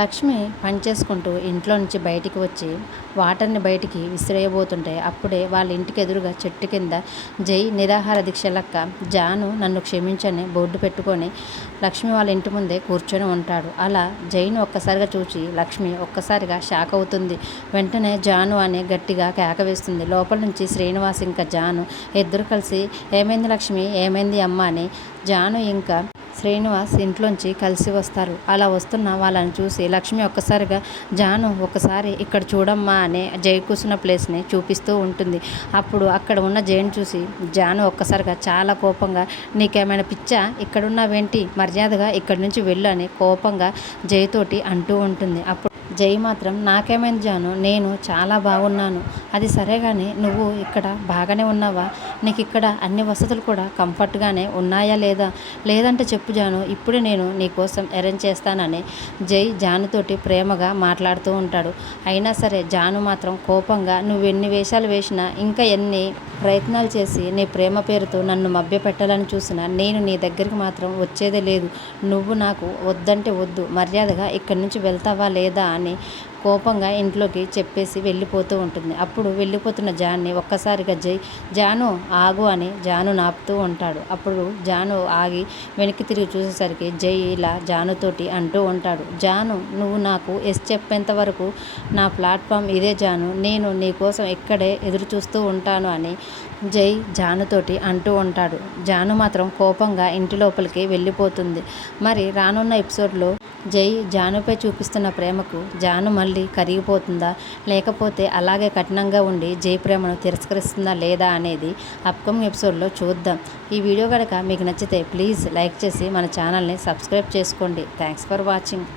లక్ష్మి పనిచేసుకుంటూ ఇంట్లో నుంచి బయటికి వచ్చి వాటర్ని బయటికి విసిరేయబోతుంటే అప్పుడే వాళ్ళ ఇంటికి ఎదురుగా చెట్టు కింద జై నిరాహార దీక్షలక్క జాను నన్ను క్షమించని బోర్డు పెట్టుకొని లక్ష్మి వాళ్ళ ఇంటి ముందే కూర్చొని ఉంటాడు. అలా జైను ఒక్కసారిగా చూసి లక్ష్మి ఒక్కసారిగా షాక్ అవుతుంది. వెంటనే జాను అని గట్టిగా కేక వేస్తుంది. లోపల నుంచి శ్రీనివాస్ ఇంకా జాను ఇద్దరు కలిసి ఏమైంది లక్ష్మి, ఏమైంది అమ్మ అని జాను ఇంకా శ్రీనివాస్ ఇంట్లోంచి కలిసి వస్తారు. అలా వస్తున్న వాళ్ళని చూసి లక్ష్మి ఒక్కసారిగా జాను ఒకసారి ఇక్కడ చూడమ్మా అని జై కూర్చున్న ప్లేస్ని చూపిస్తూ ఉంటుంది. అప్పుడు అక్కడ ఉన్న జైని చూసి జాను ఒక్కసారిగా చాలా కోపంగా నీకేమైనా పిచ్చా, ఇక్కడున్నావేంటి, మర్యాదగా ఇక్కడి నుంచి వెళ్ళు అని కోపంగా జైతోటి అంటూ ఉంటుంది. అప్పుడు జై మాత్రం నాకేమైంది జాను, నేను చాలా బాగున్నాను, అది సరే కానీ నువ్వు ఇక్కడ బాగానే ఉన్నావా, నీకు ఇక్కడ అన్ని వసతులు కూడా కంఫర్ట్గానే ఉన్నాయా లేదా, లేదంటే చెప్పు జాను, ఇప్పుడే నేను నీకోసం అరేంజ్ చేస్తానని జై జానుతోటి ప్రేమగా మాట్లాడుతూ ఉంటాడు. అయినా సరే జాను మాత్రం కోపంగా నువ్వెన్ని వేషాలు వేసినా, ఇంకా ఎన్ని ప్రయత్నాలు చేసి నీ ప్రేమ పేరుతో నన్ను మభ్యపెట్టాలని చూసినా నేను నీ దగ్గరికి మాత్రం వచ్చేదే లేదు, నువ్వు నాకు వద్దంటే వద్దు, మర్యాదగా ఇక్కడి నుంచి వెళ్తావా లేదా అని కోపంగా ఇంట్లోకి చెప్పేసి వెళ్ళిపోతూ ఉంటుంది. అప్పుడు వెళ్ళిపోతున్న జాన్ని ఒక్కసారిగా జై జాను ఆగు అని జాను నాపుతూ ఉంటాడు. అప్పుడు జాను ఆగి వెనక్కి తిరిగి చూసేసరికి జై ఇలా జానుతోటి అంటూ ఉంటాడు, జాను నువ్వు నాకు చెప్పేంత వరకు నా ప్లాట్ఫామ్ ఇదే జాను, నేను నీకోసం ఇక్కడే ఎదురు చూస్తూ ఉంటాను అని జై జానుతోటి అంటూ ఉంటాడు. జాను మాత్రం కోపంగా ఇంటి లోపలికి వెళ్ళిపోతుంది. మరి రానున్న ఎపిసోడ్లో జై జానుపై చూపిస్తున్న ప్రేమకు జాను మళ్ళీ కరిగిపోతుందా, లేకపోతే అలాగే కఠినంగా ఉండి జై ప్రేమను తిరస్కరిస్తుందా లేదా అనేది అప్కమింగ్ ఎపిసోడ్లో చూద్దాం. ఈ వీడియో కనుక మీకు నచ్చితే ప్లీజ్ లైక్ చేసి మన ఛానల్ని సబ్స్క్రైబ్ చేసుకోండి. Thanks for watching.